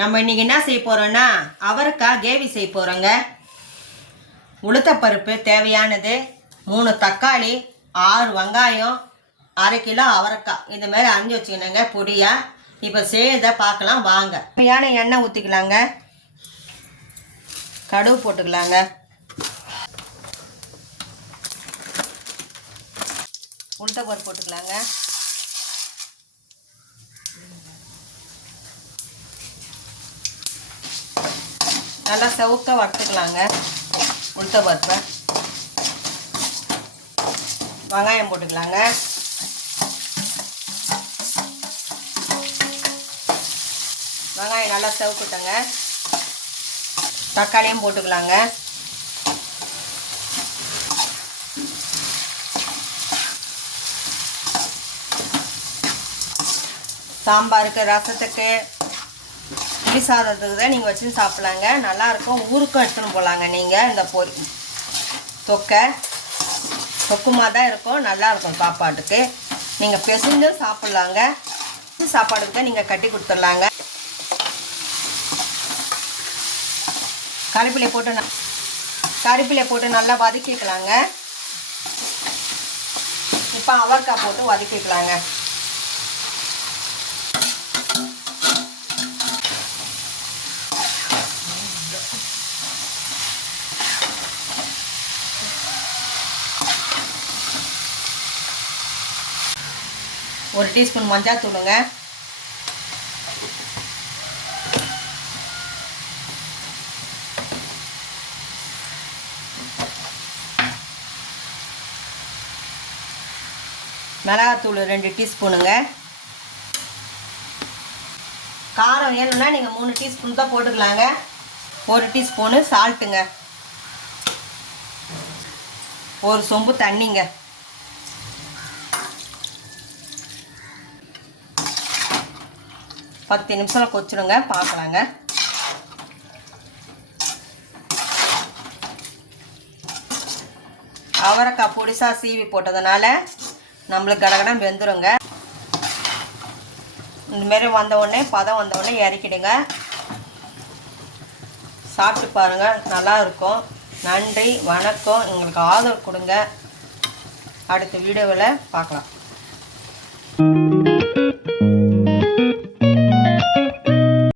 நம்ம இன்னைக்கு என்ன செய்ய போறோம்னா அவரைக்காய் கேவி செய்ய போறோங்க. உளுத்தப்பருப்பு தேவையானது, 3 தக்காளி, 6 வெங்காயம், 1/2 கிலோ அவரைக்காய் இந்த மாதிரி அரிஞ்சு வச்சுக்கணுங்க பொடியா. இப்போ செய்யறத பார்க்கலாம் வாங்க. தேவையான எண்ணெய் ஊற்றிக்கலாங்க, கடுகு போட்டுக்கலாங்க, உளுத்தப்பருப்பு போட்டுக்கலாங்க, நல்லா செவக்க வறுத்துக்கலாங்க. உளுத்தப்பருப்பை, வெங்காயம் போட்டுக்கலாங்க, வெங்காயம் நல்லா செவக்கிட்டங்க. தக்காளியும் போட்டுக்கலாங்க, சாம்பாருக்கு, ரசத்துக்கு, புளி சாதத்துக்கு தான் நீங்கள் வச்சு சாப்பிட்லாங்க, நல்லாயிருக்கும். ஊருக்கும் எடுத்துன்னு போகலாங்க. நீங்கள் இந்த தொக்குமா தான் இருக்கும், நல்லாயிருக்கும். சாப்பாட்டுக்கு நீங்கள் பிசைஞ்சு சாப்பிட்லாங்க. சாப்பாடுக்கு நீங்கள் கட்டி கொடுத்துட்லாங்க. கறிப்பிலை போட்டு நல்லா வதக்கிக்கலாங்க. இப்போ அவரைக்காய் போட்டு வதக்கிக்கலாங்க. ஒரு டீஸ்பூன் மஞ்சள் தூளுங்க, மிளகாத்தூள் 2 டீஸ்பூனுங்க. காரம் வேணும்னா நீங்கள் 3 டீஸ்பூன் தான் போட்டுக்கலாங்க. 1 டீஸ்பூனு சால்ட்டுங்க, 1 சொம்பு தண்ணிங்க. பத்து நிமிஷம் கொச்சிடுங்க, பார்க்கலாங்க. அவரைக்காய் பொடிசா சீவி போட்டதுனால நம்மளுக்கு கடகடம் வெந்துருங்க. இந்தமாரி பதம் வந்த உடனே இறக்கிடுங்க. சாப்பிட்டு பாருங்கள், நல்லா இருக்கும். நன்றி, வணக்கம். எங்களுக்கு ஆதரவு கொடுங்க. அடுத்த வீடியோவில் பார்க்கலாம்.